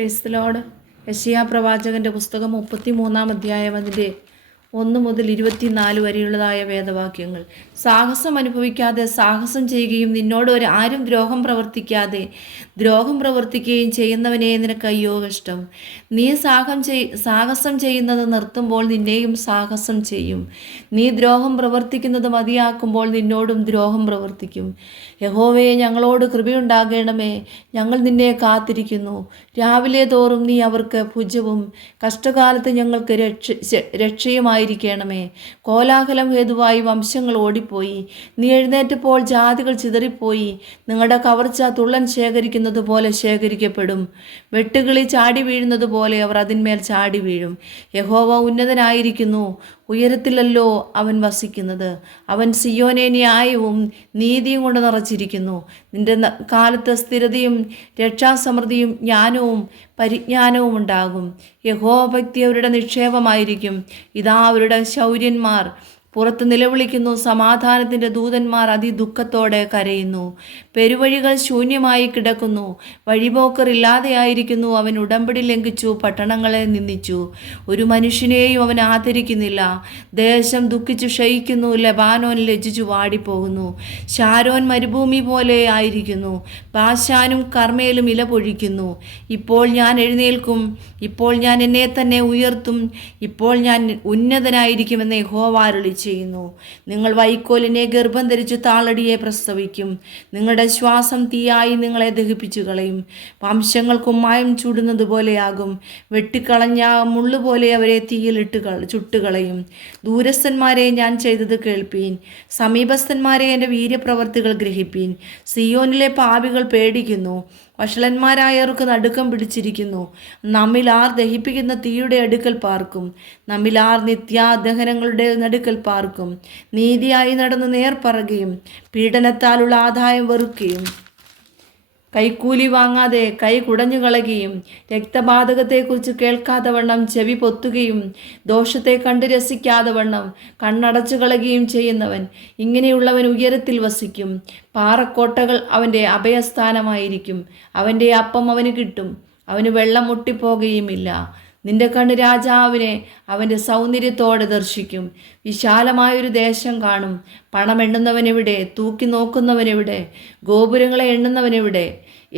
Praise the Lord. യെശയ്യാ പ്രവാചകന്റെ പുസ്തകം 33 അധ്യായം അതിൻ്റെ 1 മുതൽ 24 വരെയുള്ളതായ വേദവാക്യങ്ങൾ. സാഹസം അനുഭവിക്കാതെ സാഹസം ചെയ്യുകയും നിന്നോട് ആരും ദ്രോഹം പ്രവർത്തിക്കുകയും ചെയ്യുന്നവനെ നിനക്ക് അയ്യോ കഷ്ടം. നീ സാഹസം ചെയ്യുന്നത് നിർത്തുമ്പോൾ നിന്നെയും സാഹസം ചെയ്യും. നീ ദ്രോഹം പ്രവർത്തിക്കുന്നത് മതിയാക്കുമ്പോൾ നിന്നോടും ദ്രോഹം പ്രവർത്തിക്കും. യഹോവേ, ഞങ്ങളോട് കൃപയുണ്ടാകണമേ, ഞങ്ങൾ നിന്നെ കാത്തിരിക്കുന്നു. രാവിലെ തോറും നീ അവർക്ക് ഭുജവും കഷ്ടകാലത്ത് ഞങ്ങൾക്ക് രക്ഷയുമായിരിക്കണമേ. കോലാഹലം ഹേതുവായി വംശങ്ങൾ ഓടിപ്പോയി. നീ എഴുന്നേറ്റപ്പോൾ ജാതികൾ ചിതറിപ്പോയി. നിങ്ങളുടെ കവർച്ച തുള്ളൻ ശേഖരിക്കുന്നത് പോലെ ശേഖരിക്കപ്പെടും. വെട്ടുകിളി ചാടി വീഴുന്നത് പോലെ അവർ അതിന്മേൽ ചാടി വീഴും. യഹോവ ഉന്നതനായിരിക്കുന്നു, ഉയരത്തിലല്ലോ അവൻ വസിക്കുന്നത്. അവൻ സിയോനെ ന്യായവും നീതിയും കൊണ്ട് നിറച്ചിരിക്കുന്നു. നിന്റെ കാലത്ത് സ്ഥിരതയും രക്ഷാസമൃദ്ധിയും ജ്ഞാനവും പരിജ്ഞാനവും ഉണ്ടാകും. യഹോവഭക്തി അവരുടെ നിക്ഷേപമായിരിക്കും. ഇതാ അവരുടെ ശൗര്യന്മാർ പുറത്ത് നിലവിളിക്കുന്നു. സമാധാനത്തിൻ്റെ ദൂതന്മാർ അതിദുഃഖത്തോടെ കരയുന്നു. പെരുവഴികൾ ശൂന്യമായി കിടക്കുന്നു, വഴിപോക്കർ ഇല്ലാതെയായിരിക്കുന്നു. അവൻ ഉടമ്പടി ലംഘിച്ചു, പട്ടണങ്ങളെ നിന്ദിച്ചു. ഒരു മനുഷ്യനെയും അവൻ ആദരിക്കുന്നില്ല. ദേശം ദുഃഖിച്ചു ക്ഷയിക്കുന്നു, ലെബാനോൻ ലജ്ജിച്ചു വാടിപ്പോകുന്നു. ശാരോൻ മരുഭൂമി പോലെ ആയിരിക്കുന്നു, ബാശാനും കർമ്മേലും ഇല പൊഴിക്കുന്നു. ഇപ്പോൾ ഞാൻ എഴുന്നേൽക്കും, ഇപ്പോൾ ഞാൻ എന്നെ തന്നെ ഉയർത്തും, ഇപ്പോൾ ഞാൻ ഉന്നതനായിരിക്കുമെന്ന് യഹോവ അരുളി ചെയ്യുന്നു. നിങ്ങൾ വൈക്കോലിനെ ഗർഭം ധരിച്ചു താളടിയെ പ്രസവിക്കും. നിങ്ങളുടെ ശ്വാസം തീയായി നിങ്ങളെ ദഹിപ്പിച്ചു കളയും. വംശങ്ങൾ കുമ്മായം ചൂടുന്നത് പോലെയാകും. വെട്ടിക്കളഞ്ഞ മുള്ളുപോലെ അവരെ തീയിലിട്ട് ചുട്ടുകളയും. ദൂരസ്ഥന്മാരെ ഞാൻ ചെയ്തത് കേൾപ്പീൻ, സമീപസ്ഥന്മാരെ എൻ്റെ വീര്യപ്രവർത്തികൾ ഗ്രഹിപ്പീൻ. സിയോനിലെ പാപികൾ പേടിക്കുന്നു, വഷളന്മാരായവർക്ക് നടുക്കം പിടിച്ചിരിക്കുന്നു. നമ്മിൽ ആർ ദഹിപ്പിക്കുന്ന തീയുടെ അടുക്കൽ പാർക്കും? നമ്മിൽ ആർ നിത്യാദഹനങ്ങളുടെ നടുക്കൽ പാർക്കും? നീതിയായി നടന്ന് നേർ പറയുകയും പീഡനത്താലുള്ള ആദായം വെറുക്കുകയും കൈക്കൂലി വാങ്ങാതെ കൈ കുടഞ്ഞു കളയുകയും രക്തപാതകത്തെക്കുറിച്ച് കേൾക്കാതെ വണ്ണം ചെവി പൊത്തുകയും ദോഷത്തെ കണ്ട് രസിക്കാതെ വണ്ണം കണ്ണടച്ചു കളയുകയും ചെയ്യുന്നവൻ, ഇങ്ങനെയുള്ളവൻ ഉയരത്തിൽ വസിക്കും. പാറക്കോട്ടകൾ അവൻ്റെ അഭയസ്ഥാനമായിരിക്കും. അവൻ്റെ അപ്പം അവന് കിട്ടും, അവന് വെള്ളം മുട്ടിപ്പോകുകയുമില്ല. നിന്റെ കണ്ണ് രാജാവിനെ അവൻ്റെ സൗന്ദര്യത്തോടെ ദർശിക്കും. വിശാലമായൊരു ദേശം കാണും. പണം എണ്ണുന്നവനെവിടെ? തൂക്കി നോക്കുന്നവനെവിടെ? ഗോപുരങ്ങളെ എണ്ണുന്നവനെവിടെ?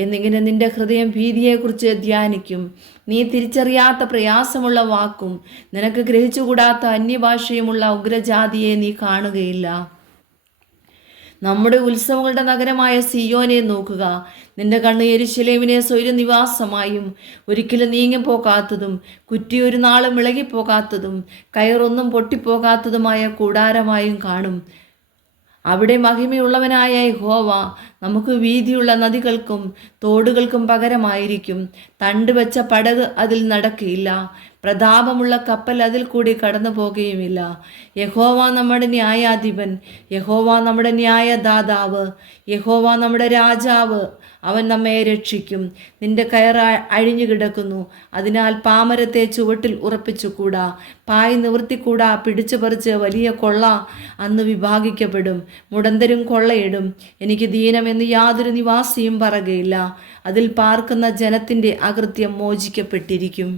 എന്നിങ്ങനെ നിന്റെ ഹൃദയം ഭീതിയെക്കുറിച്ച് ധ്യാനിക്കും. നീ തിരിച്ചറിയാത്ത പ്രയാസമുള്ള വാക്കും നിനക്ക് ഗ്രഹിച്ചുകൂടാത്ത അന്യഭാഷയുമുള്ള ഉഗ്രജാതിയെ നീ കാണുകയില്ല. നമ്മുടെ ഉത്സവങ്ങളുടെ നഗരമായ സിയോനെ നോക്കുക. നിന്റെ കണ്ണ് യെരൂശലേമിനെ സ്വൈരനിവാസമായും ഒരിക്കലും നീങ്ങിപ്പോകാത്തതും കുറ്റിയൊരു നാളും ഇളകിപ്പോകാത്തതും കയറൊന്നും പൊട്ടിപ്പോകാത്തതുമായ കൂടാരമായും കാണും. അവിടെ മഹിമയുള്ളവനായ യഹോവ നമുക്ക് വീതിയുള്ള നദികൾക്കും തോടുകൾക്കും പകരമായിരിക്കും. തണ്ടുവെച്ച പടക് അതിൽ നടക്കുകയില്ല, പ്രതാപമുള്ള കപ്പൽ അതിൽ കൂടി കടന്നു പോകുകയുമില്ല. യഹോവ നമ്മുടെ ന്യായാധിപൻ, യഹോവ നമ്മുടെ ന്യായദാതാവ്, യഹോവ നമ്മുടെ രാജാവ്. അവൻ നമ്മെ രക്ഷിക്കും. നിന്റെ കയർ അഴിഞ്ഞു കിടക്കുന്നു, അതിനാൽ പാമരത്തെ ചുവട്ടിൽ ഉറപ്പിച്ചുകൂടാ. പായ് നിവർത്തിക്കൂടാ. പിടിച്ചു പറിച്ച് വലിയ കൊള്ള അന്ന് വിഭാഗിക്കപ്പെടും. മുടന്തരും കൊള്ളയിടും. എനിക്ക് ദീനമെന്ന് യാതൊരു നിവാസിയും പറയുകയില്ല. അതിൽ പാർക്കുന്ന ജനത്തിൻ്റെ അകൃത്യം മോചിക്കപ്പെട്ടിരിക്കും.